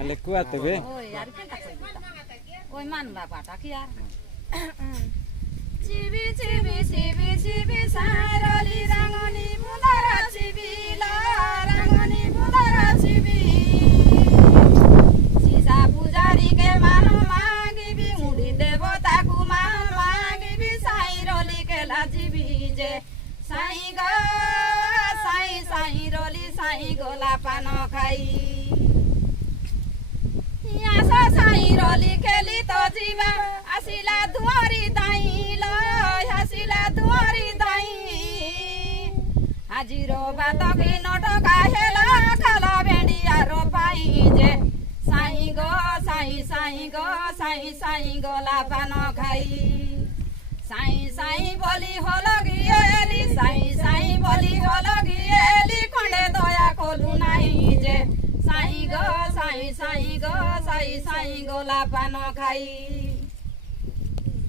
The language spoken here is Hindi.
আলে কুয়াতে বে ওই আর কেটা ওই মানবা পাটা কি আর চিবি চিবি চিবি চিবি সারলি রাঙনি মুদারা চিবিলা রাঙনি মুদারা চিবি সিসা পূজারি কে মান মাগিবি মুড়ি দেবতাকু মান মাগিবি সাইরলি কে লাজিবি যে সাই গো সাই সাই রলি সাই গোলা পান খাই आशा साई रोली खेली तो जीवा आसिला दुआरी दाई लो आसिला दुआरी दाई हाजिरो बात की नटका हेला खाला भेंडिया रो पाई जे साई गो साई साई गो साई साई गोला पान खाई साई साई बोली होलो गिएली साई साई बोली होलो गिएली खंडे दया कोलु नाई जे साई गो साई साई गो साई साई गोला पान खाई।